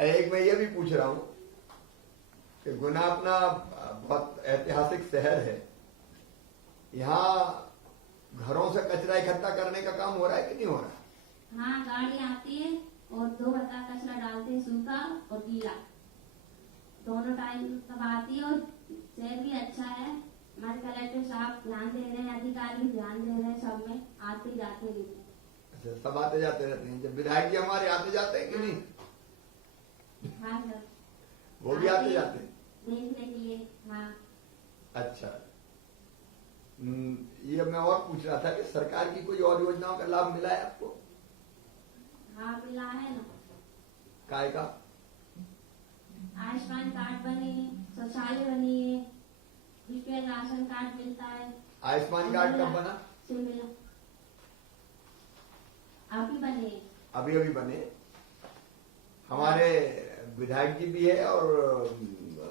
एक मैं ये भी पूछ रहा हूं कि गुना अपना बहुत ऐतिहासिक शहर है, यहाँ घरों से कचरा इकट्ठा करने का काम हो रहा है कि नहीं हो रहा? हाँ, गाड़ी आती है और 2 घंटा कचरा डालते हैं, सूखा और गीला दोनों टाइम तब आती है। और शहर भी अच्छा है, हमारे कलेक्टर साहब ध्यान दे रहे हैं, अधिकारी ध्यान दे रहे हैं, सब में आते जाते रहते हैं। अच्छा, सब आते जाते रहते हैं। जब विधायक जी हमारे आते जाते हैं कि नहीं? हाँ सर, वो भी आते जाते हैं देखने के लिए। हाँ अच्छा। ये मैं और पूछ रहा था कि सरकार की कोई और योजनाओं का लाभ मिला है आपको? हाँ, मिला है ना। काय का? आयुष्मान कार्ड बने, शौचालय बनी है, बीपीएल राशन कार्ड मिलता है। आयुष्मान कार्ड कब बना? से मिला, अभी बने। अभी अभी बने। हमारे विधायक जी भी है और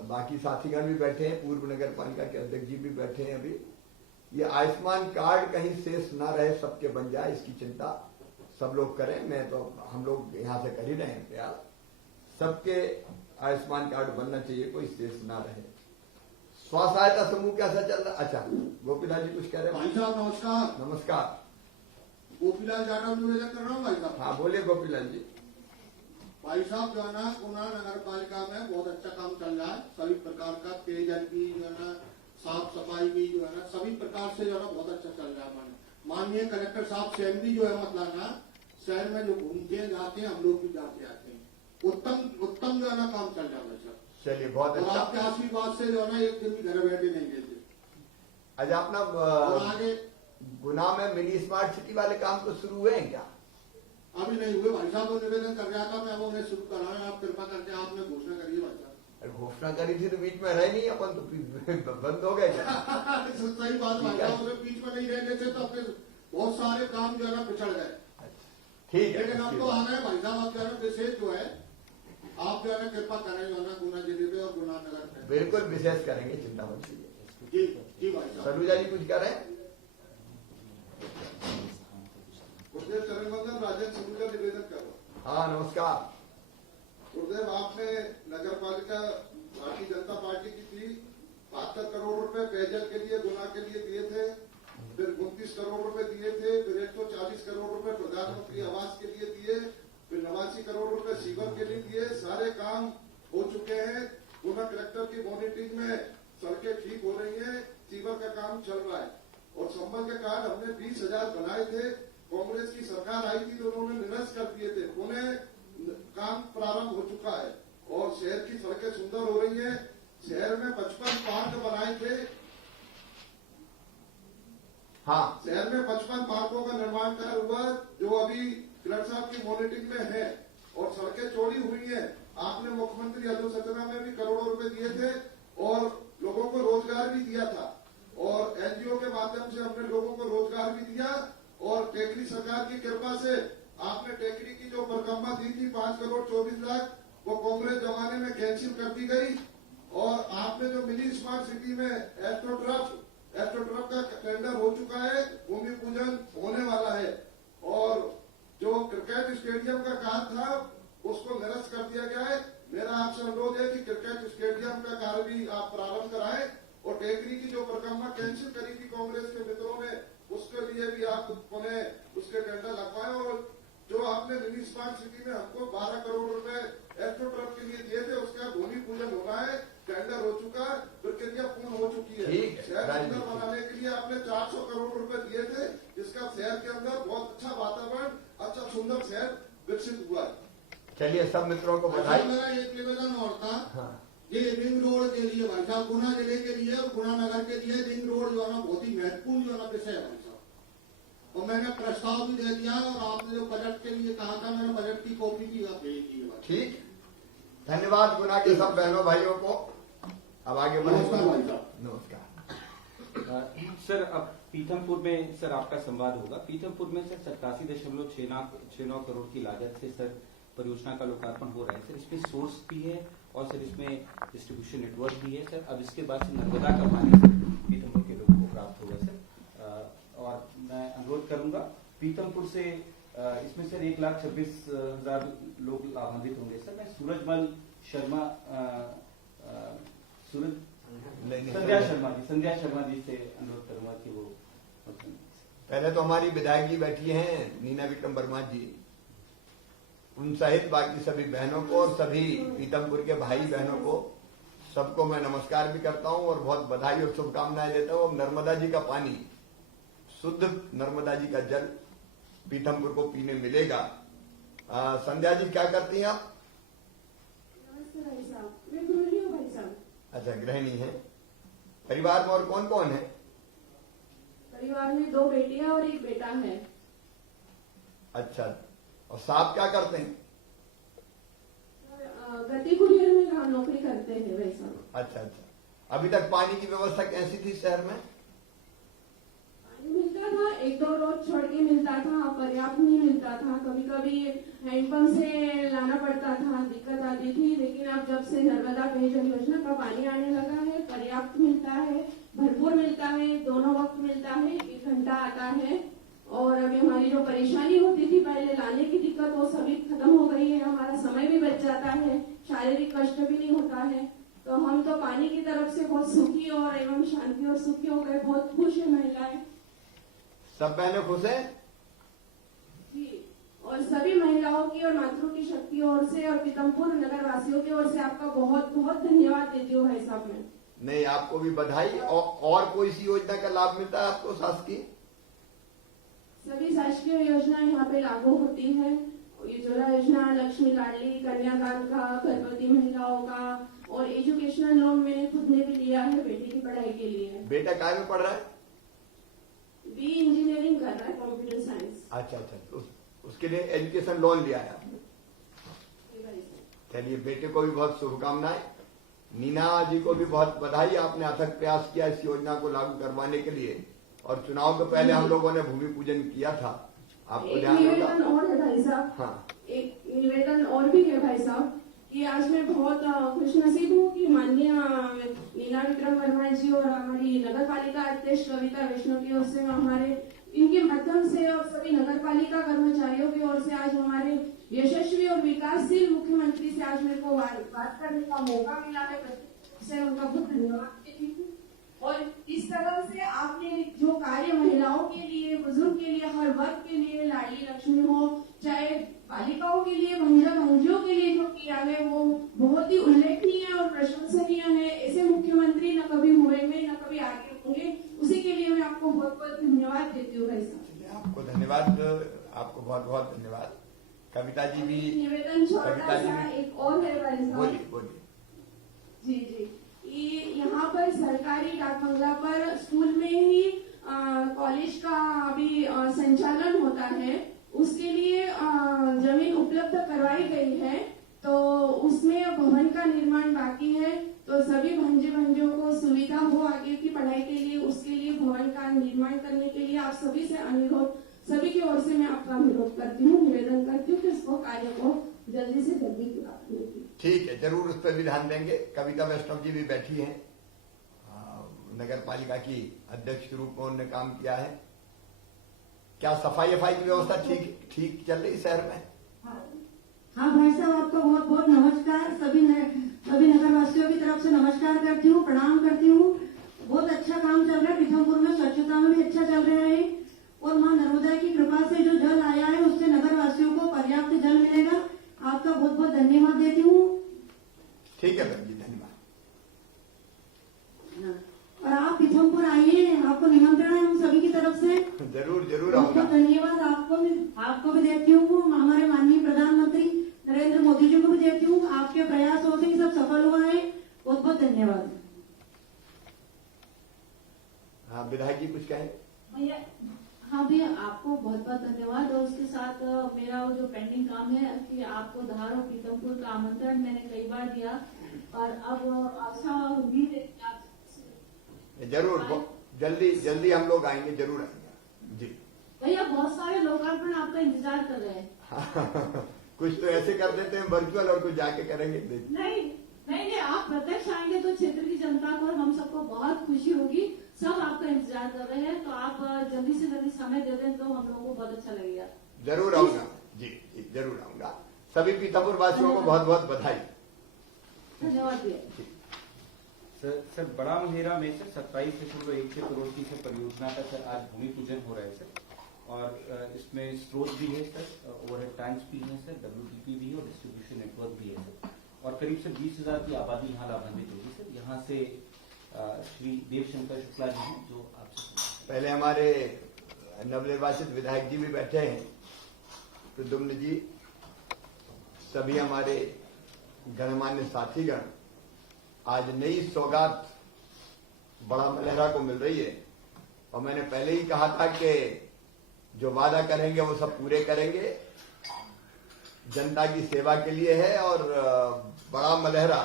बाकी साथीगण भी बैठे हैं, पूर्व नगर पालिका के अध्यक्ष जी भी बैठे हैं। अभी ये आयुष्मान कार्ड कहीं शेष ना रहे, सबके बन जाए, इसकी चिंता सब लोग करें। मैं तो हम लोग यहाँ से कर ही रहे हैं प्रयास। सबके आयुष्मान कार्ड बनना चाहिए, कोई शेष ना रहे। स्व सहायता समूह कैसा चल रहा? अच्छा, गोपीलाल जी कुछ कह रहे हैं? भाई साहब नमस्कार। नमस्कार। गोपीलाल जाटव निवेदन कर रहा हूँ भाई साहब। हाँ बोलिए गोपीलाल जी। भाई साहब जो है ना, गुना नगर पालिका में बहुत अच्छा काम चल रहा है। सभी प्रकार का पेयजल भी जो है ना, साफ सफाई भी जो है ना, सभी प्रकार से जो है ना बहुत अच्छा चल रहा है। माननीय कलेक्टर साहब स्वयं भी जो है मतलब ना शहर में जो घूमते जाते हैं, हम लोग भी जाते आते हैं। उत्तम जो है ना काम चल रहा है भाई साहब। चलिए बहुत और अच्छा। आपके आशीर्वाद से जो है ना एक दिन भी घर बैठे नहीं देते। अच्छा, अपना और आगे गुना में मिनी स्मार्ट सिटी वाले काम तो शुरू हुए हैं क्या? अभी नहीं हुए भाई साहब। वो निवेदन कर रहा था, मैं वो उन्हें शुरू कर रहा हूँ। आप कृपा करके आपने घोषणा करिए भाई साहब। घोषणा करी थी तो बीच में रहे नहीं अपन, तो बंद हो गए क्या? सही बात भाई साहब, उसमें बीच में नहीं रहने से तो अपने बहुत सारे काम जो है ना पिछड़ गए। ठीक है, लेकिन अब तो आना है भाई साहब। अब जो है ना विशेष जो है, आप जो है ना कृपा करें जो है ना गुना जिले में और गुना नगर में। बिल्कुल विशेष करेंगे, चिंता मत कीजिए। जी जी भाई साहब। सलूजा जी कुछ कह रहे हैं? गुरुदेव चरणवंदन राजेंद्र सिंह का निवेदन करो। हाँ नमस्कार। गुरुदेव, आपने नगर पालिका भारतीय जनता पार्टी की थी, 72 करोड़ रुपए पेयजल के लिए गुना के लिए दिए थे, फिर 29 करोड़ रुपए दिए थे, फिर 140 करोड़ रुपए प्रधानमंत्री आवास के लिए दिए, फिर 89 करोड़ रुपए सीवर के लिए दिए। सारे काम हो चुके हैं। गुना कलेक्टर की मॉनिटरिंग में सड़कें ठीक हो रही हैं, सीवर का काम चल रहा है। और संबल के कार्ड हमने 20,000 बनाए थे। कांग्रेस की सरकार आई थी तो उन्होंने निरस्त कर दिए थे। उन्हें काम प्रारंभ हो चुका है और शहर की सड़कें सुंदर हो रही हैं। शहर में 55 पार्क बनाए थे। हाँ, शहर में 55 पार्कों का निर्माण कार्य हुआ, जो अभी कलेक्टर साहब की मॉनिटरिंग में है और सड़कें चौड़ी हुई हैं। आपने मुख्यमंत्री अधोसंरचना में भी करोड़ों रुपए दिए थे और लोगों को रोजगार भी दिया था। और एनजीओ के माध्यम से हमने लोगों को रोजगार भी दिया। और टेकरी सरकार की कृपा से आपने टेकरी की जो परिक्रमा दी थी 5 करोड़ 24 लाख, वो कांग्रेस जमाने में कैंसिल कर दी गई। और आपने जो मिनी स्मार्ट सिटी में एस्ट्रोट्रफ का टेंडर हो चुका है, भूमि पूजन होने वाला है। और जो क्रिकेट स्टेडियम का कार्य था उसको निरस्त कर दिया गया है। मेरा आपसे अनुरोध है कि क्रिकेट स्टेडियम का कार्य भी आप प्रारंभ कराएं। और टेकरी की जो परिक्रमा कैंसिल करी थी कांग्रेस के मित्रों ने, उसके लिए भी आप उन्हें उसके टेंडर लगवाएं। और जो आपने मिनी स्मार्ट सिटी में हमको 12 करोड़ रुपए एस्ट्रोट्रफ के लिए दिए थे, उसका भूमि पूजन होना है, टेंडर हो चुका, प्रक्रिया पूर्ण हो चुकी है। शहर सुंदर बनाने के लिए आपने 400 करोड़ रुपए दिए थे, जिसका शहर के अंदर बहुत अच्छा वातावरण, अच्छा सुंदर शहर विकसित हुआ है। चलिए सब मित्रों को बधाई। मेरा एक निवेदन और था। हाँ। ये रिंग रोड के लिए भाई साहब, गुना जिले के लिए और गुना नगर के लिए रिंग रोड जो है ना बहुत ही महत्वपूर्ण जो है ना विषय है भाई साहब। और मैंने प्रस्ताव भी दे दिया और आपने जो बजट के लिए कहा था, मैंने बजट की कॉपी भी आप भेज दी है। ठीक, धन्यवाद गुना के सब बहनों भाइयों को। अब आगे नमस्कार भाई साहब। नमस्कार सर। अब पीथमपुर में सर आपका संवाद होगा। पीथमपुर में सर 87.69 करोड़ की लागत से सर परियोजना का लोकार्पण हो रहा है। सर इसमें सोर्स भी है और सर इसमें डिस्ट्रीब्यूशन नेटवर्क भी है। सर अब इसके बाद से नर्मदा का पानी पीथमपुर के लोगों को प्राप्त होगा। सर और मैं अनुरोध करूंगा पीथमपुर से इसमें सर 1,26,000 लोग लाभान्वित होंगे। सर मैं सूरजमल शर्मा संध्या शर्मा जी से अनुरोध करूंगा कि वो पहले तो हमारी विधायक जी बैठी हैं नीना विक्रम वर्मा जी, उन सहित बाकी सभी बहनों को और सभी पीतमपुर के भाई बहनों को सबको मैं नमस्कार भी करता हूं और बहुत बधाई और शुभकामनाएं देता हूं। नर्मदा जी का पानी, शुद्ध नर्मदा जी का जल पीतमपुर को पीने मिलेगा। संध्या जी क्या करती हैं आप? नमस्ते भाई साहब, मैं गृहिणी हूँ भाई साहब। अच्छा, गृहिणी है। परिवार में और कौन कौन है? परिवार में 2 बेटियां और 1 बेटा है। अच्छा, और साहब क्या करते हैं? गति कुरियर में हम नौकरी करते हैं भाई साहब। अच्छा अच्छा। अभी तक पानी की व्यवस्था कैसी थी शहर में? पानी मिलता था, 1-2 रोज छोड़ के मिलता था, पर्याप्त नहीं मिलता था। कभी कभी हैंडपंप से लाना पड़ता था, दिक्कत आती थी। लेकिन अब जब से नर्मदा पेयजल योजना का पानी आने लगा है, पर्याप्त मिलता है, भरपूर मिलता है, दोनों वक्त मिलता है, 1 घंटा आता है। और अभी हमारी जो परेशानी होती थी पहले लाने की दिक्कत, वो सभी खत्म हो गई है। हमारा समय भी बच जाता है, शारीरिक कष्ट भी नहीं होता है। तो हम तो पानी की तरफ से बहुत सुखी और एवं शांति और सुखी हो गए, बहुत खुश है महिलाएं। सब बहनें खुश हैं? जी, और सभी महिलाओं की और मातृ की शक्ति ओर से और पीतमपुर नगर वासियों की ओर से आपका बहुत बहुत धन्यवाद देती हूँ भाई साहब। मैं नहीं, आपको भी बधाई। और कोई सी योजना का लाभ मिलता है आपको शासकीय? सभी शासकीय योजना यहाँ पे लागू होती है। उज्ज्वला योजना, लक्ष्मी लाडली, कन्यादान का, गर्भवती महिलाओं का, और एजुकेशनल लोन मैंने खुद ने भी लिया है बेटी की पढ़ाई के लिए। बेटा काय में पढ़ रहा है? बी इंजीनियरिंग कर रहा है, कंप्यूटर साइंस। अच्छा अच्छा, तो उसके लिए एजुकेशन लोन लिया है आपने? चलिए, बेटे को भी बहुत शुभकामनाएं। नीना जी को भी बहुत बधाई, आपने अथक प्रयास किया इस योजना को लागू करवाने के लिए। और चुनाव के पहले हम लोगों ने भूमि पूजन किया था, आपको ध्यान होगा। निवेदन और है भाई साहब, हाँ, एक निवेदन और भी है भाई साहब कि आज मैं बहुत खुशनसीब हूँ कि माननीय नीना विक्रम वर्मा जी और हमारी नगर पालिका अध्यक्ष कविता वैष्णव की ओर से, हमारे इनके माध्यम से और सभी नगर पालिका कर्मचारियों की ओर से आज हमारे यशस्वी और विकासशील मुख्यमंत्री से आज मेरे को बात करने का मौका मिला है। उससे उनका बहुत धन्यवाद देती हूँ। और इस तरह से आपने जो कार्य महिलाओं के लिए, बुजुर्ग के लिए, हर वर्ग के लिए, लाडली लक्ष्मी हो चाहे बालिकाओं के लिए, भंजियों के लिए जो किया है, वो बहुत ही उल्लेखनीय और प्रशंसनीय है। ऐसे मुख्यमंत्री न कभी हुए में, न कभी आगे होंगे। उसी के लिए मैं आपको बहुत बहुत धन्यवाद देती हूँ भाई साहब। आपको धन्यवाद, आपको बहुत बहुत धन्यवाद। कविता जी भी निवेदन छोटा सा एक और है भाई साहब। बोलिए बोलिए। जी जी, ये यहाँ पर सरकारी डाक बंगला पर स्कूल में ही कॉलेज का अभी संचालन होता है। उसके लिए जमीन उपलब्ध करवाई गई है, तो उसमें भवन का निर्माण बाकी है। तो सभी भंजियों को सुविधा हो आगे की पढ़ाई के लिए, उसके लिए भवन का निर्माण करने के लिए आप सभी से अनुरोध, सभी की ओर से मैं आपका अनुरोध करती हूँ, निवेदन करती हूँ कि इसको कार्य को जल्दी से जल्दी पूरा करने की। ठीक है, जरूर उस पर भी ध्यान देंगे। कविता वैष्णव जी भी बैठी हैं, नगर पालिका की अध्यक्ष के रूप में उन्होंने काम किया है। क्या सफाई की व्यवस्था ठीक चल रही शहर में? हाँ भाई साहब, आपको बहुत बहुत नमस्कार। सभी नगरवासियों की तरफ से नमस्कार करती हूँ, प्रणाम करती हूँ। बहुत अच्छा काम चल रहा है पीथमपुर में, स्वच्छता में भी अच्छा चल रहा है। और माँ नर्मदा की कृपा से जो जल आया है उससे नगरवासियों को पर्याप्त जल मिलेगा। आपका बहुत बहुत धन्यवाद देती हूँ। ठीक है बहन जी, धन्यवाद। और आप पीथमपुर आइए, आपको निमंत्रण है हम सभी की तरफ से। जरूर जरूर बहुत आऊंगा। बहुत धन्यवाद आपको भी देती हूँ। हमारे माननीय प्रधानमंत्री नरेंद्र मोदी जी को भी देती हूँ। आपके प्रयासों से सब सफल हुआ है। बहुत बहुत धन्यवाद। हाँ, विधायक जी कुछ कहें? भैया, हाँ भैया, आपको बहुत बहुत धन्यवाद। और उसके साथ मेरा वो जो पेंडिंग काम है कि आपको धार और पीतमपुर का आमंत्रण मैंने कई बार दिया, और अब आशा उम्मीद है कि आप जरूर, जल्दी हम लोग आएंगे, जरूर आएंगे जी। भैया, बहुत सारे लोकार्पण आपका इंतजार कर रहे हैं। कुछ तो ऐसे कर देते हैं वर्चुअल, और कुछ जाके करेंगे। नहीं, आप प्रत्यक्ष आएंगे तो क्षेत्र की जनता को और हम सबको बहुत खुशी होगी। सब आपका इंतजार कर रहे हैं, तो आप जल्दी से जल्दी समय दे दें तो हम लोगों को बहुत अच्छा लगेगा। जरूर आऊंगा जी, जी जरूर आऊंगा। सभी पीतापुर वासियों को बहुत बहुत बधाई। धन्यवाद भैया। सर बड़ा महेरा में सर 27.16 करोड़ की सर परियोजना का सर आज भूमि पूजन हो रहा है सर, और इसमें स्रोत भी है सर, ओवरहेड टैंक्स भी है सर, WDP भी है और डिस्ट्रीब्यूशन नेटवर्क भी है सर, और करीब सर 20,000 की आबादी यहाँ लाभान्वित होगी सर। यहाँ से श्री देवशंकर शुक्ला जी हैं जो आपसे पहले हमारे नवनिर्वाचित विधायक जी भी बैठे हैं, प्रद्युम्न जी, सभी हमारे गणमान्य साथीगण, आज नई सौगात बड़ा मलहरा को मिल रही है। और मैंने पहले ही कहा था कि जो वादा करेंगे वो सब पूरे करेंगे, जनता की सेवा के लिए है, और बड़ा मलहरा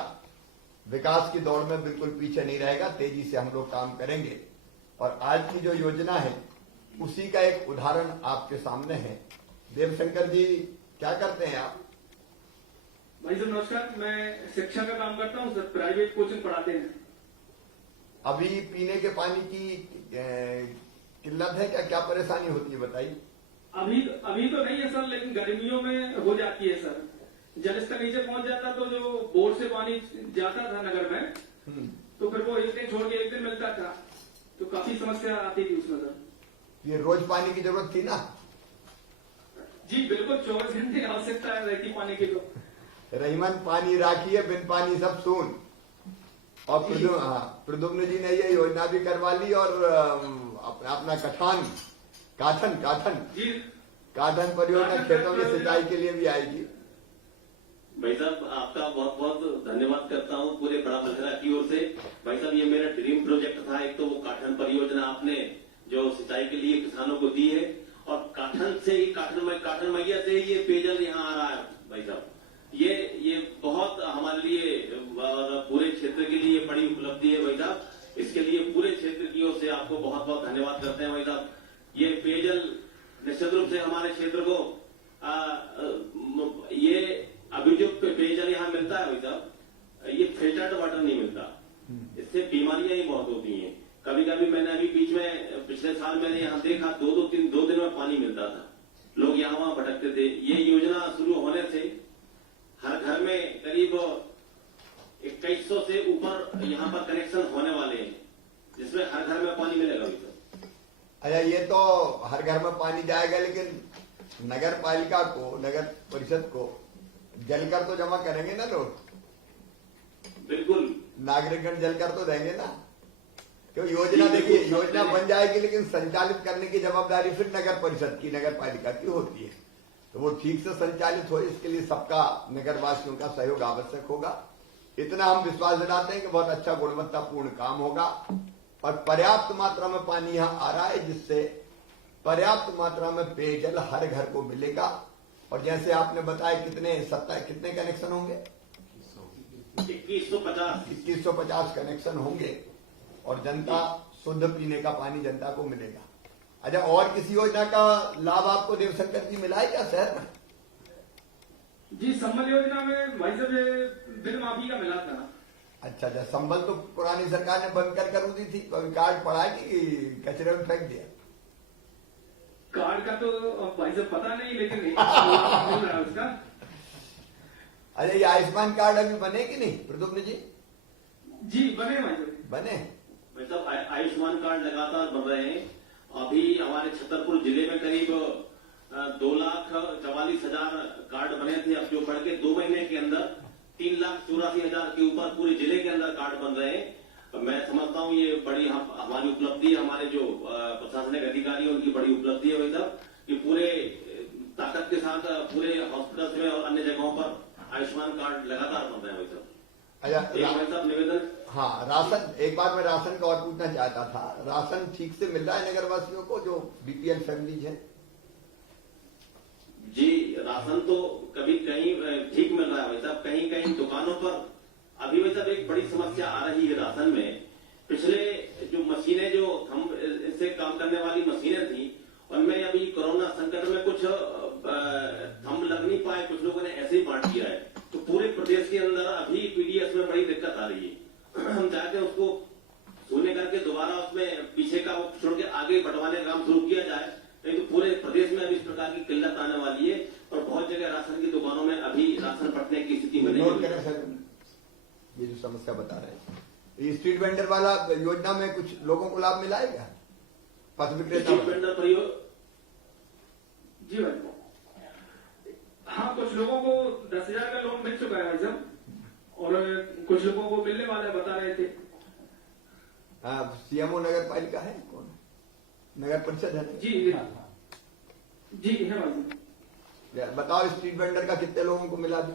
विकास की दौड़ में बिल्कुल पीछे नहीं रहेगा, तेजी से हम लोग काम करेंगे। और आज की जो योजना है उसी का एक उदाहरण आपके सामने है। देवशंकर जी, क्या करते हैं आप? भाई साहब नमस्कार, मैं शिक्षा का काम करता हूँ सर, प्राइवेट कोचिंग पढ़ाते हैं। अभी पीने के पानी की किल्लत है क्या? क्या परेशानी होती है बताइए। अभी तो नहीं है सर, लेकिन गर्मियों में हो जाती है सर। जल स्तर नीचे पहुंच जाता तो जो बोर से पानी जाता था नगर में, तो फिर वो एक दिन छोड़ के एक दिन मिलता था, तो काफी समस्या आती थी उसमें सर। ये रोज पानी की जरूरत थी ना? जी बिल्कुल, 24 घंटे आवश्यकता रहती पानी की। तो रहीमन पानी राखी है, बिन पानी सब सून। और प्रद्युम्न जी ने ये योजना भी करवा ली, और अपना काठन परियोजना खेतों में सिंचाई के लिए भी आएगी। भाई साहब आपका बहुत बहुत धन्यवाद करता हूँ पूरे बड़ा मलहरा की ओर से। भाई साहब ये मेरा ड्रीम प्रोजेक्ट था। एक तो वो काठन परियोजना आपने जो सिंचाई के लिए किसानों को दी है, और काठन मैया से ये पेयजल यहाँ आ रहा है। भाई साहब ये बहुत हमारे लिए और पूरे क्षेत्र के लिए बड़ी उपलब्धि है भाई साहब। इसके लिए पूरे क्षेत्र की ओर से आपको बहुत बहुत धन्यवाद करते हैं भाई साहब। ये पेयजल निश्चित रूप से हमारे क्षेत्र को ये अभी जो पेयजल यहाँ मिलता है भाई साहब, ये फिल्टर्ड वाटर नहीं मिलता, इससे बीमारियां ही बहुत होती हैं। कभी कभी मैंने अभी बीच में पिछले साल मैंने यहाँ देखा 2 दिन में पानी मिलता था, लोग यहाँ वहां भटकते थे। ये योजना शुरू होने से हर घर में करीब 2100 से ऊपर यहाँ पर कनेक्शन होने वाले हैं, जिसमें हर घर में पानी मिलेगा भाई साहब। अच्छा, ये तो हर घर में पानी जाएगा, लेकिन नगर पालिका को, नगर परिषद को जलकर तो जमा करेंगे ना लोग? बिल्कुल, नागरिकगण जलकर तो देंगे ना, क्योंकि योजना देखिए, योजना बन जाएगी लेकिन संचालित करने की जवाबदारी फिर नगर परिषद की, नगर पालिका की होती है। तो वो ठीक से संचालित हो, इसके लिए सबका, नगरवासियों का सहयोग आवश्यक होगा। इतना हम विश्वास दिलाते हैं कि बहुत अच्छा गुणवत्तापूर्ण काम होगा, और पर्याप्त मात्रा में पानी यहाँ आ रहा है, जिससे पर्याप्त मात्रा में पेयजल हर घर को मिलेगा। और जैसे आपने बताया कितने कनेक्शन होंगे? 2150 कनेक्शन होंगे, और जनता शुद्ध पीने का पानी जनता को मिलेगा। अच्छा, और किसी योजना का लाभ आपको देवशंकर जी मिला है क्या शहर में? जी संबल योजना में भाई साहब बिल माफी का मिला था। अच्छा, संबल तो पुरानी सरकार ने बंद कर दी थी, कभी कार्ड पड़ा कि कचरे में फेंक दिया? कार्ड का तो भाई साहब पता नहीं, लेकिन मिल रहा है उसका। अच्छा, ये आयुष्मान कार्ड अभी बने कि नहीं प्रद्युम्न जी? जी बने भाई साहब, बने भाई साहब। आयुष्मान कार्ड लगातार बन रहे हैं। अभी हमारे छतरपुर जिले में करीब 2,44,000 कार्ड बने थे। अब जो बढ़ के 2 महीने के अंदर 3,84,000 के ऊपर पूरे जिले के अंदर कार्ड बन रहे हैं। मैं समझता हूँ ये बड़ी हमारी उपलब्धि है, हमारे जो प्रशासनिक अधिकारी हैं उनकी बड़ी उपलब्धि है भाई साहब, कि पूरे ताकत के साथ पूरे हॉस्पिटल्स में और अन्य जगहों पर आयुष्मान कार्ड लगातार बन रहे हैं भाई साहब। अच्छा, भाई साहब निवेदन, हाँ, राशन, एक बार मैं राशन का और पूछना चाहता था, राशन ठीक से मिल रहा है नगरवासियों को जो बीपीएल फैमिलीज हैं? जी राशन तो कभी कहीं ठीक मिल रहा है भाई साहब, कहीं कहीं दुकानों पर अभी भाई साहब एक बड़ी समस्या आ रही है राशन में। पिछले जो मशीनें, जो हम इससे काम करने वाली मशीनें थी, उनमें अभी कोरोना संकट में कुछ थंब लग नहीं पाए, कुछ लोगों ने ऐसे ही बांट दिया है। तो पूरे प्रदेश के अंदर अभी पीडीएस में बड़ी दिक्कत आ रही है। हम चाहते हैं उसको शून्य करके दोबारा उसमें पीछे का वो छोड़ के आगे बढ़वाने का काम शुरू किया जाए, नहीं तो पूरे प्रदेश में अभी इस प्रकार की किल्लत आने नोट करें सर, ये जो समस्या बता रहे हैं, ये स्ट्रीट वेंडर वाला योजना में कुछ लोगों को लाभ मिला है क्या? पथ विक्रेता स्ट्रीट वेंडर प्रयोग, जी भाई, हाँ कुछ लोगों को 10,000 का लोन मिल चुका है भाई साहब, और कुछ लोगों को मिलने वाला है, बता रहे थे। सीएमओ नगर पालिका है, कौन नगर परिषद है? जी जी है भाई साहब। बताओ स्ट्रीट वेंडर का कितने लोगों को मिला भी?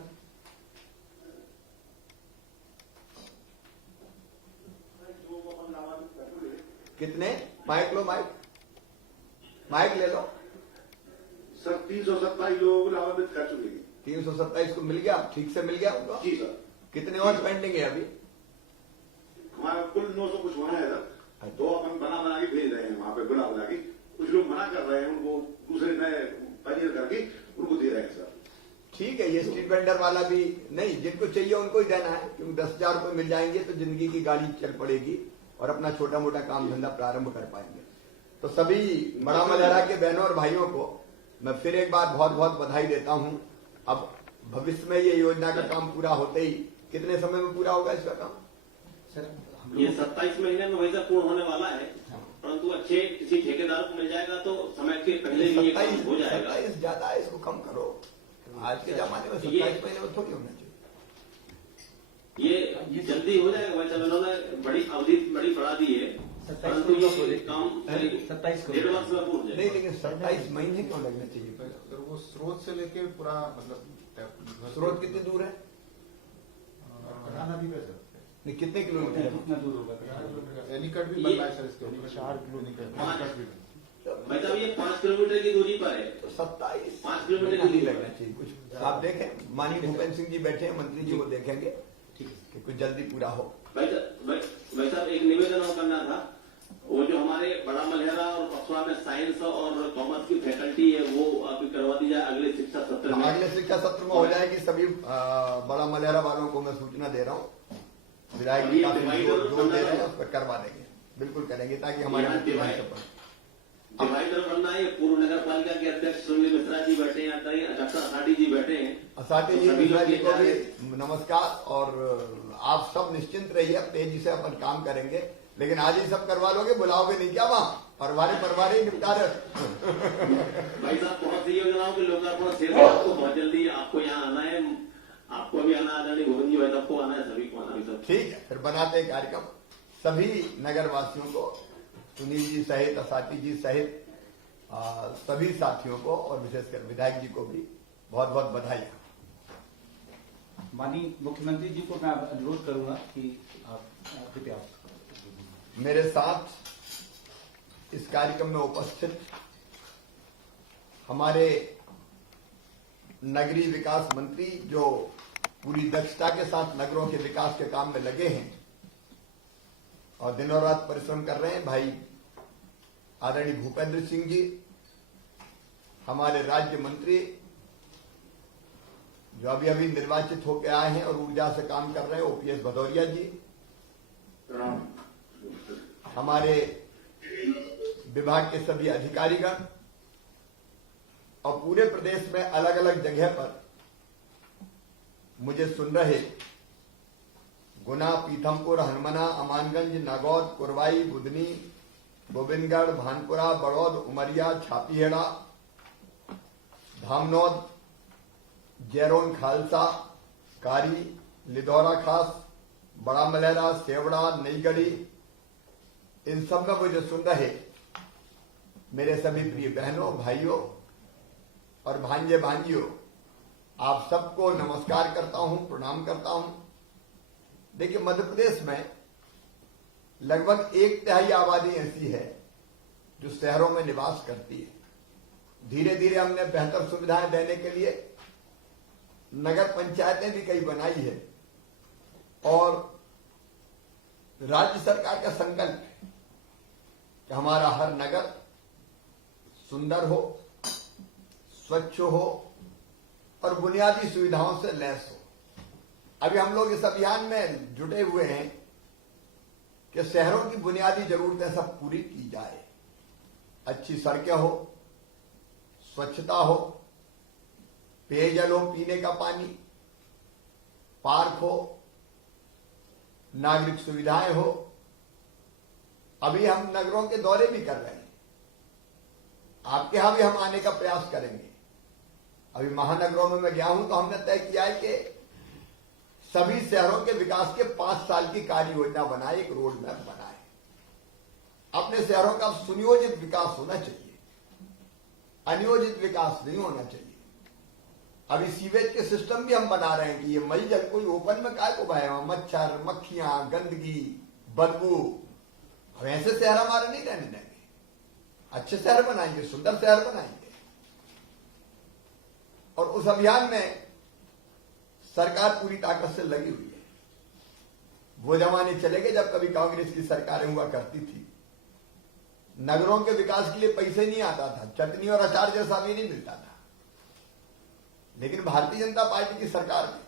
कितने? माइक लो, माइक ले लो। सर 327 लोगों को लाभान्वित कर चुके हैं। 327 को मिल गया, ठीक से मिल गया उनको? जी सर। कितने और पेंडिंग है अभी? हमारा कुल 900 कुछ वहां है सर, तो अपन बना के भेज रहे हैं वहां पे बुला के। कुछ लोग मना कर रहे हैं, उनको दूसरे नए पंजीयन करके उनको दे रहे हैं सर। ठीक है, ये स्ट्रीट वेंडर वाला भी नहीं, जिनको चाहिए उनको ही देना है, क्योंकि 10,000 रुपये मिल जाएंगे तो जिंदगी की गाड़ी चल पड़ेगी और अपना छोटा मोटा काम धंधा प्रारंभ कर पाएंगे। तो सभी बड़ा मलहरा के बहनों और भाइयों को मैं फिर एक बार बहुत बहुत बधाई देता हूं। अब भविष्य में ये योजना का काम पूरा होते ही कितने समय में पूरा होगा इसका काम? सर ये 27 महीने में वैसा पूर्ण होने वाला है, परंतु अच्छे किसी ठेकेदार को मिल जाएगा तो समय के पहले ही ये काम हो जाएगा। 27 ज्यादा है, इसको कम करो। आज के जमाने में 27 महीने में थोड़ी होना चाहिए। ये जल्दी हो जाएगा भाई साहब, इन्होंने बड़ी अवधि बड़ी बढ़ा दी है, परंतु ये काम 27 1.5 वर्ष में पूर्ण नहीं, जाएगा। लेकिन 27 महीने क्यों लगने चाहिए? सर वो स्रोत से लेके पूरा मतलब स्रोत कितनी दूर है? कन्हा नदी पे सर नहीं, कितने किलोमीटर है? कितना दूर होगा? एनीकट भी बन रहा है सर इसके ऊपर 4 किलोमीटर भाई साहब ये 5 किलोमीटर की दूरी पर है, तो 27 5 किलोमीटर की नहीं दूरी लगना चाहिए। कुछ आप देखें, माननीय भूपेंद्र सिंह जी बैठे हैं, मंत्री जी, वो देखेंगे कि कुछ जल्दी पूरा हो। भाई साहब एक निवेदन और करना था, वो जो हमारे बड़ा मलहरा और पसवा में साइंस और कॉमर्स की फैकल्टी है वो अभी करवा दी जाए अगले शिक्षा सत्र में। अगले शिक्षा सत्र में हो जाएगी। सभी बड़ा मलहरा वालों को मैं सूचना दे रहा हूँ, विधायक जी काफी जोर दे रहे हैं, उस पर करवा देंगे, बिल्कुल करेंगे, ताकि हमारे डिवाइडर बनना है। पूर्व नगर पालिका के अध्यक्ष सुनील मिश्रा जी बैठे हैं, डॉक्टर असाटी जी बैठे हैं। असाटी जी, मिश्रा जी को भी नमस्कार। और आप सब निश्चिंत रहिए, तेजी से अपन काम करेंगे, लेकिन आज ही सब करवा लोगे, बुलाओगे नहीं क्या वहाँ? परवारे ही निपटा रहे। भाई साहब बहुत सी योजनाओं के लोकार्पण शेष है, आपको बहुत जल्दी आपको यहाँ आना है, आपको भी आना, आदरणीय गोविंद जी भाई साहब को आना है, सभी को आना है सब। ठीक है, फिर बनाते हैं कार्यक्रम। सभी नगर वासियों को, सुनील जी सहित, असाटी जी सहित सभी साथियों को और विशेषकर विधायक जी को भी बहुत बहुत बधाई। माननीय मुख्यमंत्री जी को मैं अनुरोध करूंगा कि आप कृपया मेरे साथ इस कार्यक्रम में उपस्थित हमारे नगरीय विकास मंत्री, जो पूरी दक्षता के साथ नगरों के विकास के काम में लगे हैं और दिनों रात परिश्रम कर रहे हैं, भाई आदरणीय भूपेंद्र सिंह जी, हमारे राज्य मंत्री जो अभी अभी निर्वाचित होकर आए हैं और ऊर्जा से काम कर रहे हैं, ओपीएस भदौरिया जी, हमारे विभाग के सभी अधिकारीगण और पूरे प्रदेश में अलग अलग जगह पर मुझे सुन रहे गुना, पीथमपुर, हनुमना, अमानगंज, नागौद, कुरवाई, बुधनी, गोविंदगढ़, भानपुरा, बड़ौद, उमरिया, छापीहेड़ा, धामनौद, जैरोन, खालसा, कारी, लिदौरा खास, बड़ा मलहरा, सेवड़ा, नईगढ़ी, इन सब में मुझे सुन रहे मेरे सभी प्रिय बहनों, भाइयों और भांजे भांजियों, आप सबको नमस्कार करता हूं, प्रणाम करता हूं। देखिए, मध्य प्रदेश में लगभग 1/3 आबादी ऐसी है जो शहरों में निवास करती है। धीरे धीरे हमने बेहतर सुविधाएं देने के लिए नगर पंचायतें भी कई बनाई है और राज्य सरकार का संकल्प है कि हमारा हर नगर सुंदर हो, स्वच्छ हो और बुनियादी सुविधाओं से लैस हो। अभी हम लोग इस अभियान में जुटे हुए हैं कि शहरों की बुनियादी जरूरतें सब पूरी की जाए, अच्छी सड़कें हो, स्वच्छता हो, पेयजल हो, पीने का पानी, हो, नागरिक सुविधाएं हो। अभी हम नगरों के दौरे भी कर रहे हैं, आपके यहां भी हम आने का प्रयास करेंगे। अभी महानगरों में मैं गया हूं तो हमने तय किया है कि सभी शहरों के विकास के 5 साल की कार्य योजना बनाए, एक रोड मैप बनाए। अपने शहरों का सुनियोजित विकास होना चाहिए, अनियोजित विकास नहीं होना चाहिए। अभी सीवेज के सिस्टम भी हम बना रहे हैं कि ये मई जल कोई ओपन में काय को बहाएगा, मच्छर, मक्खियां, गंदगी, बदबू। अब ऐसे शहर हमारे नहीं रहने देंगे, अच्छे शहर बनाएंगे, सुंदर शहर बनाएंगे। और उस अभियान में सरकार पूरी ताकत से लगी हुई है। वो जमाने चले गए जब कभी कांग्रेस की सरकारें हुआ करती थी, नगरों के विकास के लिए पैसे नहीं आता था, चटनी और अचार जैसा भी नहीं मिलता था। लेकिन भारतीय जनता पार्टी की सरकार ने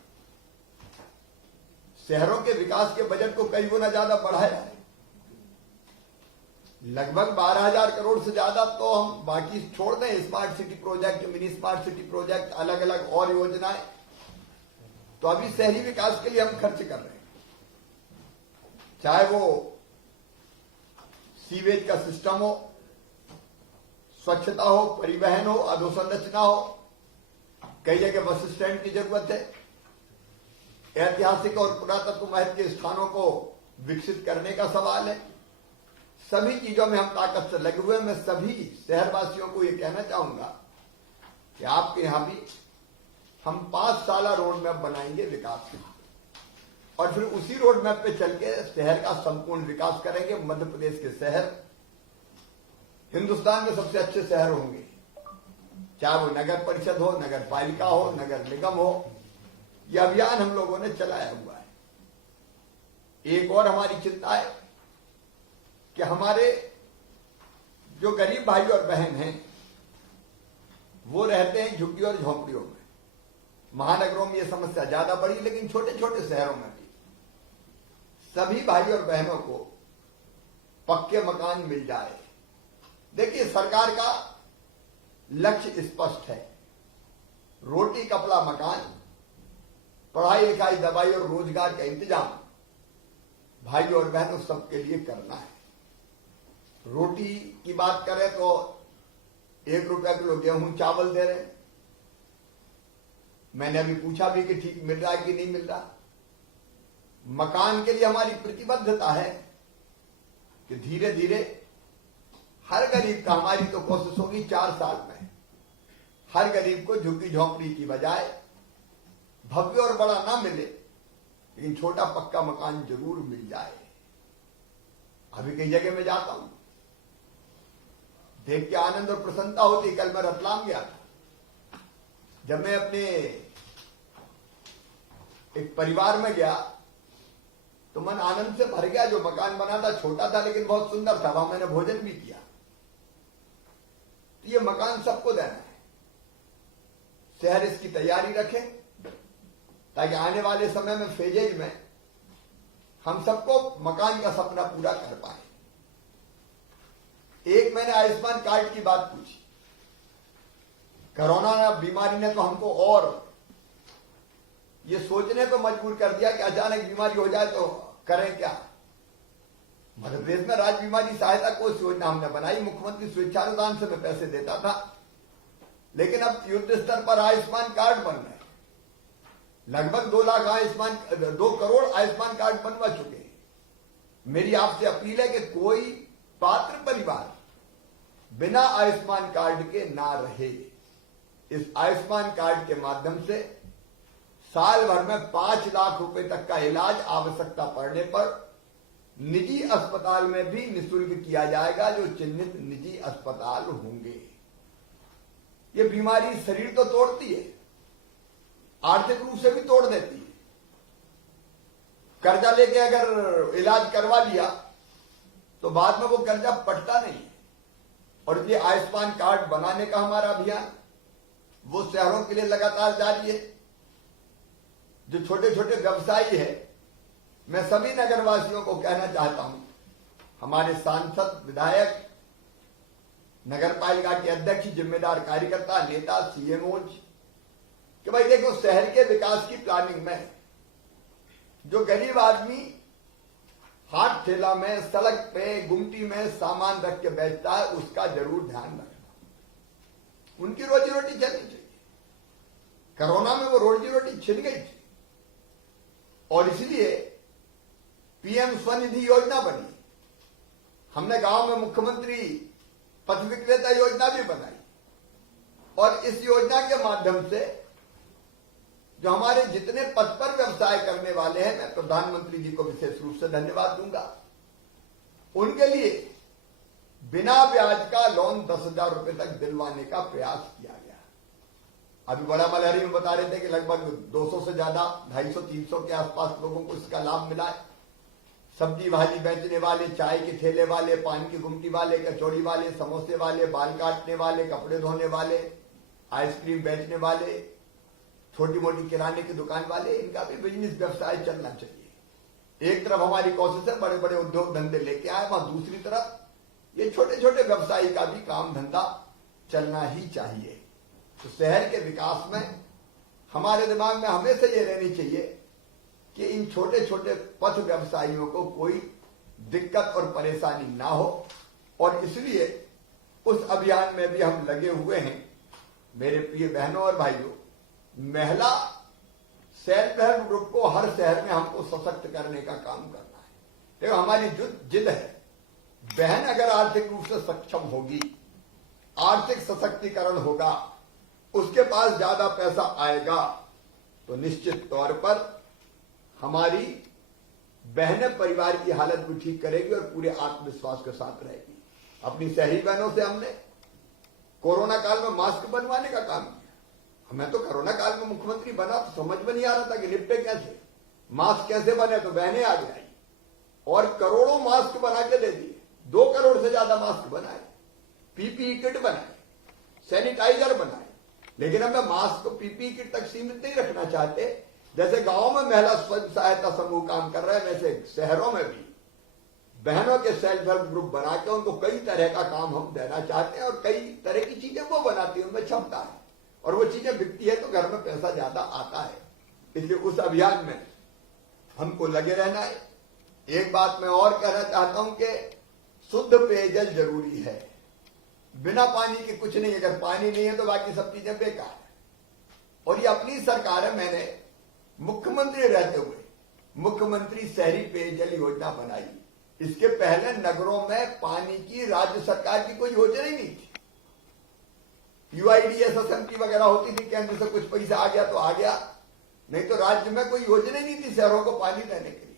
शहरों के विकास के बजट को कई गुना ज्यादा बढ़ाया है। लगभग 12,000 करोड़ से ज्यादा तो हम बाकी छोड़ दें, smart city project, mini smart city project, अलग अलग और योजनाएं, तो अभी शहरी विकास के लिए हम खर्च कर रहे हैं। चाहे वो सीवेज का सिस्टम हो, स्वच्छता हो, परिवहन हो, अधोसंरचना हो, कई जगह बस स्टैंड की जरूरत है, ऐतिहासिक और पुरातत्व महत्व के स्थानों को विकसित करने का सवाल है। सभी चीजों में हम ताकत से लगे हुए हैं। मैं सभी शहरवासियों को ये कहना चाहूंगा कि आपके यहां भी हम 5 साल रोड मैप बनाएंगे विकास का, और फिर उसी रोड मैप पे चल के शहर का संपूर्ण विकास करेंगे। मध्य प्रदेश के शहर हिंदुस्तान में सबसे अच्छे शहर होंगे, चाहे वो नगर परिषद हो, नगर पालिका हो, नगर निगम हो। यह अभियान हम लोगों ने चलाया हुआ है। एक और हमारी चिंता है कि हमारे जो गरीब भाई और बहन हैं वो रहते हैं झुग्गी और झोंपड़ियों में। महानगरों में यह समस्या ज्यादा बढ़ी, लेकिन छोटे छोटे शहरों में भी सभी भाई और बहनों को पक्के मकान मिल जाए। देखिए, सरकार का लक्ष्य स्पष्ट है, रोटी कपड़ा मकान, पढ़ाई लिखाई, दवाई और रोजगार का इंतजाम भाई और बहनों सबके लिए करना है। रोटी की बात करें तो 1 रुपया किलो गेहूं चावल दे रहे हैं। मैंने अभी पूछा भी कि ठीक मिल रहा है कि नहीं मिल रहा। मकान के लिए हमारी प्रतिबद्धता है कि धीरे धीरे हर गरीब का, हमारी तो कोशिश होगी 4 साल में हर गरीब को झुग्गी झोंपड़ी की बजाय भव्य और बड़ा ना मिले, लेकिन छोटा पक्का मकान जरूर मिल जाए। अभी कई जगह में जाता हूं, देख के आनंद और प्रसन्नता होती। कल मैं रतलाम गया था, जब मैं अपने एक परिवार में गया तो मन आनंद से भर गया। जो मकान बना था छोटा था लेकिन बहुत सुंदर था, वहां मैंने भोजन भी किया। तो ये मकान सबको देना है, शहर इसकी तैयारी रखे ताकि आने वाले समय में फेजेज में हम सबको मकान का सपना पूरा कर पाए। एक मैंने आयुष्मान कार्ड की बात पूछी। कोरोना बीमारी ने तो हमको और ये सोचने पर मजबूर कर दिया कि अचानक बीमारी हो जाए तो करें क्या। मध्य प्रदेश में राज्य बीमारी सहायता कोष योजना हमने बनाई, मुख्यमंत्री स्वेच्छानुदान से मैं पैसे देता था, लेकिन अब युद्ध स्तर पर आयुष्मान कार्ड बन रहे हैं। लगभग 2 करोड़ आयुष्मान कार्ड बनवा चुके हैं। मेरी आपसे अपील है कि कोई पात्र परिवार बिना आयुष्मान कार्ड के ना रहे। इस आयुष्मान कार्ड के माध्यम से साल भर में 5 लाख रुपए तक का इलाज आवश्यकता पड़ने पर निजी अस्पताल में भी निःशुल्क किया जाएगा, जो चिन्हित निजी अस्पताल होंगे। ये बीमारी शरीर तो तोड़ती है, आर्थिक रूप से भी तोड़ देती है। कर्जा लेके अगर इलाज करवा लिया तो बाद में वो कर्जा पटता नहीं है। और ये आयुष्मान कार्ड बनाने का हमारा अभियान वो शहरों के लिए लगातार जारी है। जो छोटे छोटे व्यवसायी है, मैं सभी नगरवासियों को कहना चाहता हूं, हमारे सांसद, विधायक, नगर पालिका के अध्यक्ष, जिम्मेदार कार्यकर्ता, नेता, सीएमओ, कि भाई देखो, शहर के विकास की प्लानिंग में जो गरीब आदमी हाट ठेला में, सड़क पे, गुमटी में सामान रख के बेचता है, उसका जरूर ध्यान रखना। उनकी रोजी रोटी चलनी चाहिए। कोरोना में वो रोजी रोटी छिन गई थी और इसलिए पीएम स्वनिधि योजना बनी। हमने गांव में मुख्यमंत्री पथ विक्रेता योजना भी बनाई और इस योजना के माध्यम से जो हमारे जितने पथ पर व्यवसाय करने वाले हैं, मैं प्रधानमंत्री जी को विशेष रूप से धन्यवाद दूंगा। उनके लिए बिना ब्याज का लोन 10,000 रुपए तक दिलवाने का प्रयास किया गया। अभी बड़ा मलहरी में बता रहे थे कि लगभग 200 से ज्यादा 250-300 के आसपास लोगों को इसका लाभ मिला है। सब्जी भाजी बेचने वाले, चाय के ठेले वाले, पान की गुमटी वाले, कचौड़ी वाले, समोसे वाले, बाल काटने वाले, कपड़े धोने वाले, आइसक्रीम बेचने वाले, छोटी मोटी किराने की दुकान वाले, इनका भी बिजनेस व्यवसाय चलना चाहिए। एक तरफ हमारी कोशिश है बड़े बड़े उद्योग धंधे लेके आए, वहां दूसरी तरफ ये छोटे छोटे व्यवसायी का भी काम धंधा चलना ही चाहिए। तो शहर के विकास में हमारे दिमाग में हमेशा ये रहनी चाहिए कि इन छोटे छोटे पथ व्यवसायियों को कोई दिक्कत और परेशानी ना हो, और इसलिए उस अभियान में भी हम लगे हुए हैं। मेरे प्रिय बहनों और भाइयों, महिला सेल्फ हेल्प ग्रुप को हर शहर में हमको सशक्त करने का काम करना है। देखो, हमारी जिद है, बहन अगर आर्थिक रूप से सक्षम होगी, आर्थिक सशक्तिकरण होगा, उसके पास ज्यादा पैसा आएगा, तो निश्चित तौर पर हमारी बहनें परिवार की हालत भी ठीक करेगी और पूरे आत्मविश्वास के साथ रहेगी। अपनी शहरी बहनों से हमने कोरोना काल में मास्क बनवाने का काम किया। मैं तो कोरोना काल में मुख्यमंत्री बना तो समझ में नहीं आ रहा था कि निपटे कैसे, मास्क कैसे बने, तो बहनें आगे आई और करोड़ों मास्क बना के दे दिए। 2 करोड़ से ज्यादा मास्क बनाए, पीपीई किट बनाए, सैनिटाइजर बनाए। लेकिन अब मैं मास्क को पीपीई किट तक सीमित नहीं रखना चाहते। जैसे गांव में महिला स्वयं सहायता समूह काम कर रहे हैं, वैसे शहरों में भी बहनों के सेल्फ हेल्प ग्रुप बना के उनको कई तरह का काम हम देना चाहते हैं और कई तरह की चीजें वो बनाती है, उनमें क्षमता है और वो चीजें बिकती है तो घर में पैसा ज्यादा आता है। इसलिए उस अभियान में हमको लगे रहना है। एक बात मैं और कहना चाहता हूं कि शुद्ध पेयजल जरूरी है। बिना पानी के कुछ नहीं, अगर पानी नहीं है तो बाकी सब चीजें बेकार है। और ये अपनी सरकार है, मैंने मुख्यमंत्री रहते हुए मुख्यमंत्री शहरी पेयजल योजना बनाई। इसके पहले नगरों में पानी की राज्य सरकार की कोई योजना ही नहीं थी। UIDSSMP वगैरह होती थी, केंद्र से कुछ पैसा आ गया तो आ गया, नहीं तो राज्य में कोई योजना ही नहीं थी शहरों को पानी देने के लिए।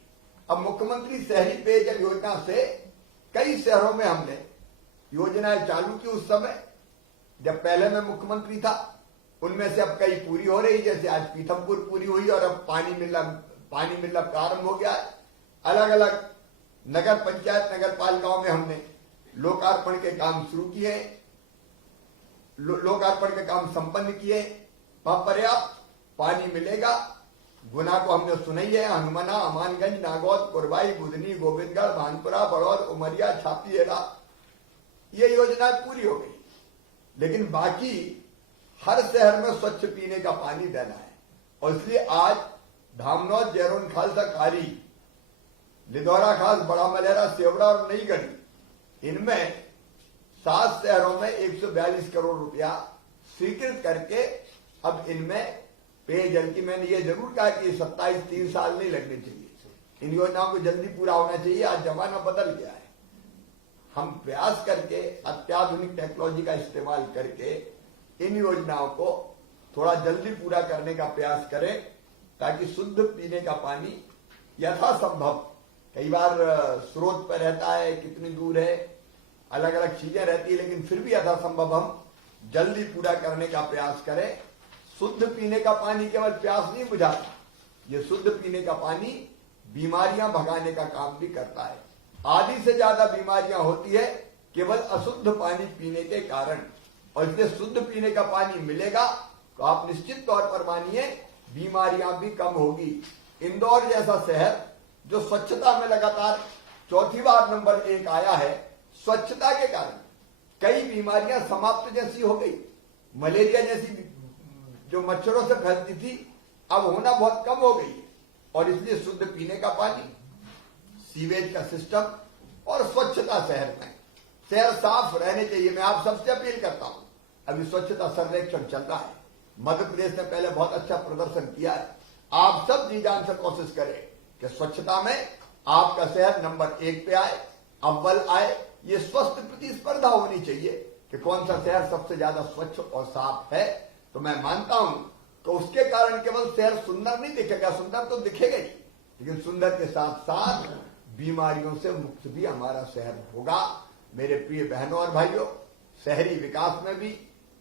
अब मुख्यमंत्री शहरी पेयजल योजना से कई शहरों में हमने योजनाएं चालू की। उस समय जब पहले मैं मुख्यमंत्री था, उनमें से अब कई पूरी हो रही, जैसे आज पीथमपुर पूरी हुई और अब पानी मिलना प्रारंभ हो गया है। अलग अलग नगर पंचायत, नगर पालिकाओं में हमने लोकार्पण के काम शुरू किए, लोकार्पण के काम संपन्न किए। वहां पर्याप्त पानी मिलेगा। गुना को हमने सुनाई है, हनुमाना, अमानगंज, नागौद, कुरबाई, बुधनी, गोविंदगढ़, भानपुरा, बड़ौद, उमरिया, छापीहेड़ा, ये योजनाएं पूरी हो गई। लेकिन बाकी हर शहर में स्वच्छ पीने का पानी देना है और इसलिए आज धामनौद, जयरोन, खालसा, खारी, लिदौरा खास, बड़ा मलहरा, सेवड़ा और नई गढ़ी, इनमें 7 शहरों में 142 करोड़ रुपया स्वीकृत करके अब इनमें पेयजल की, मैंने ये जरूर कहा कि 27-3 साल नहीं लगने चाहिए, इन योजनाओं को जल्दी पूरा होना चाहिए। आज जमाना बदल गया है। हम प्रयास करके अत्याधुनिक टेक्नोलॉजी का इस्तेमाल करके इन योजनाओं को थोड़ा जल्दी पूरा करने का प्रयास करें ताकि शुद्ध पीने का पानी यथासंभव, कई बार स्रोत पर रहता है, कितनी दूर है, अलग अलग चीजें रहती है, लेकिन फिर भी यथासंभव हम जल्दी पूरा करने का प्रयास करें। शुद्ध पीने का पानी केवल प्यास नहीं बुझाता, ये शुद्ध पीने का पानी बीमारियां भगाने का काम भी करता है। आधी से ज्यादा बीमारियां होती है केवल अशुद्ध पानी पीने के कारण, और इसलिए शुद्ध पीने का पानी मिलेगा तो आप निश्चित तौर पर मानिए बीमारियां भी कम होगी। इंदौर जैसा शहर जो स्वच्छता में लगातार चौथी बार नंबर 1 आया है, स्वच्छता के कारण कई बीमारियां समाप्त जैसी हो गई। मलेरिया जैसी जो मच्छरों से फैलती थी अब होना बहुत कम हो गई। और इसलिए शुद्ध पीने का पानी, सीवेज का सिस्टम और स्वच्छता शहर में, शहर साफ रहने चाहिए। मैं आप सबसे अपील करता हूं, अभी स्वच्छता सर्वेक्षण चल रहा है, मध्य प्रदेश ने पहले बहुत अच्छा प्रदर्शन किया है। आप सब जी जान से कोशिश करें कि स्वच्छता में आपका शहर नंबर 1 पे आए, अव्वल आए। ये स्वस्थ प्रतिस्पर्धा होनी चाहिए कि कौन सा शहर सबसे ज्यादा स्वच्छ और साफ है। तो मैं मानता हूं कि उसके कारण केवल शहर सुंदर नहीं दिखेगा, सुंदर तो दिखेगा ही, लेकिन सुंदर के साथ साथ बीमारियों से मुक्त भी हमारा शहर होगा। मेरे प्रिय बहनों और भाइयों, शहरी विकास में भी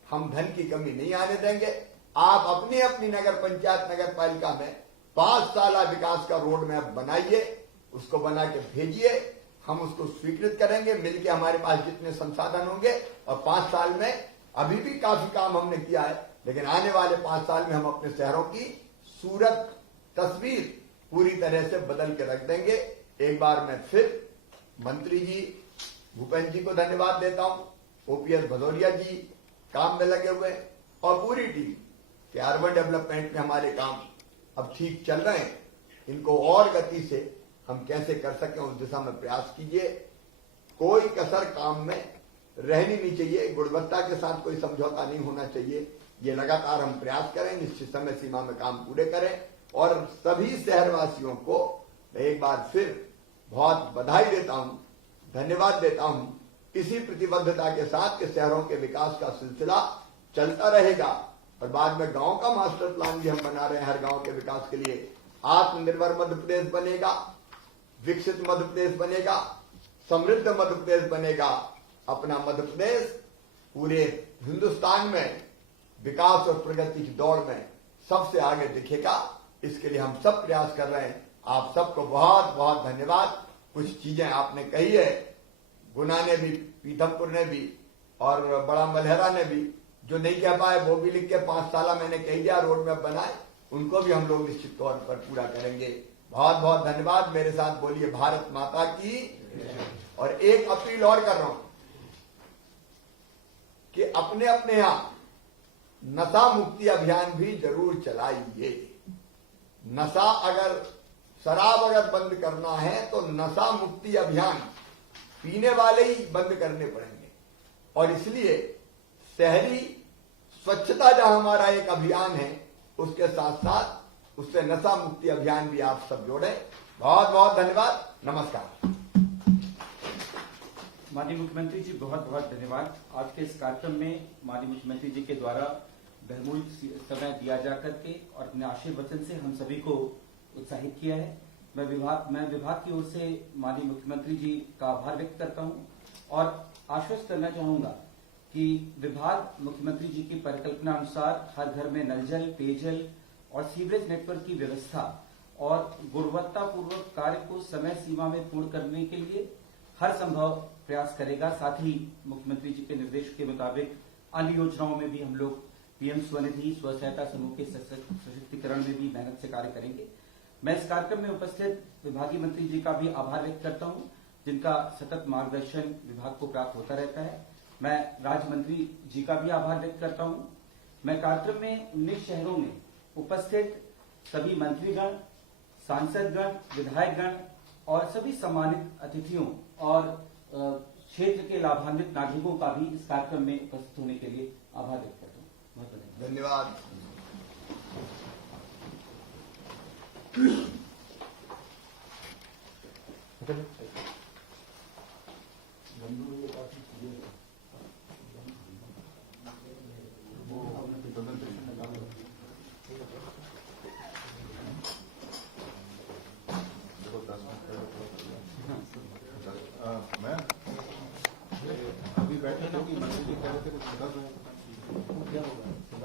हम धन की कमी नहीं आने देंगे। आप अपनी अपनी नगर पंचायत, नगर पालिका में 5 साल विकास का रोड मैप बनाइए, उसको बना के भेजिए, हम उसको स्वीकृत करेंगे। मिलकर हमारे पास जितने संसाधन होंगे, और 5 साल में अभी भी काफी काम हमने किया है, लेकिन आने वाले 5 साल में हम अपने शहरों की सूरत तस्वीर पूरी तरह से बदल के रख देंगे। एक बार मैं फिर मंत्री जी भूपेंद्र जी को धन्यवाद देता हूं, ओपीएस भदौरिया जी काम में लगे हुए और पूरी टीम कि अर्बन डेवलपमेंट में हमारे काम अब ठीक चल रहे हैं। इनको और गति से हम कैसे कर सकें उस दिशा में प्रयास कीजिए। कोई कसर काम में रहनी नहीं चाहिए, गुणवत्ता के साथ कोई समझौता नहीं होना चाहिए। ये लगातार हम प्रयास करें, निश्चित समय सीमा में काम पूरे करें। और सभी शहरवासियों को एक बार फिर बहुत बधाई देता हूं, धन्यवाद देता हूं, इसी प्रतिबद्धता के साथ कि शहरों के विकास का सिलसिला चलता रहेगा। और बाद में गांव का मास्टर प्लान भी हम बना रहे हैं, हर गांव के विकास के लिए। आत्मनिर्भर मध्य प्रदेश बनेगा, विकसित मध्य प्रदेश बनेगा, समृद्ध मध्य प्रदेश बनेगा। अपना मध्य प्रदेश पूरे हिंदुस्तान में विकास और प्रगति की दौड़ में सबसे आगे दिखेगा। इसके लिए हम सब प्रयास कर रहे हैं। आप सबको बहुत बहुत धन्यवाद। कुछ चीजें आपने कही है, गुना ने भी, पीथमपुर ने भी और बड़ा मलहरा ने भी, जो नहीं कह पाए वो भी लिख के 5 साल मैंने कह दिया, रोड मैप बनाए, उनको भी हम लोग निश्चित तौर पर पूरा करेंगे। बहुत बहुत धन्यवाद। मेरे साथ बोलिए भारत माता की। और एक अपील और कर रहा हूं कि अपने अपने यहां नशा मुक्ति अभियान भी जरूर चलाइए। नशा अगर, शराब अगर बंद करना है तो नशा मुक्ति अभियान पीने वाले ही बंद करने पड़ेंगे। और इसलिए शहरी स्वच्छता जहां हमारा एक अभियान है, उसके साथ साथ उससे नशा मुक्ति अभियान भी आप सब जोड़ें। बहुत बहुत धन्यवाद। नमस्कार। माननीय मुख्यमंत्री जी, बहुत बहुत धन्यवाद। आज के इस कार्यक्रम में माननीय मुख्यमंत्री जी के द्वारा बहुमूल्य समय दिया जा करके और अपने आशीर्वचन से हम सभी को उत्साहित किया है। मैं विभाग की ओर से माननीय मुख्यमंत्री जी का आभार व्यक्त करता हूं और आश्वस्त करना चाहूंगा कि विभाग मुख्यमंत्री जी की परिकल्पना अनुसार हर घर में नल जल, पेयजल और सीवरेज नेटवर्क की व्यवस्था और गुणवत्तापूर्वक कार्य को समय सीमा में पूर्ण करने के लिए हर संभव प्रयास करेगा। साथ ही मुख्यमंत्री जी के निर्देश के मुताबिक अन्य योजनाओं में भी हम लोग पीएम स्वनिधि, स्व सहायता समूह के सशक्तिकरण में भी मेहनत से कार्य करेंगे। मैं इस कार्यक्रम में उपस्थित विभागीय मंत्री जी का भी आभार व्यक्त करता हूं, जिनका सतत मार्गदर्शन विभाग को प्राप्त होता रहता है। मैं राज्य मंत्री जी का भी आभार व्यक्त करता हूं। मैं कार्यक्रम में 19 शहरों में उपस्थित सभी मंत्रीगण, सांसदगण, विधायकगण और सभी सम्मानित अतिथियों और क्षेत्र के लाभान्वित नागरिकों का भी इस कार्यक्रम में उपस्थित होने के लिए आभार व्यक्त करता हूँ। बहुत धन्यवाद। मैं अभी बैठे थे कि मंत्री जी कह रहे थे कुछ 10 लोगों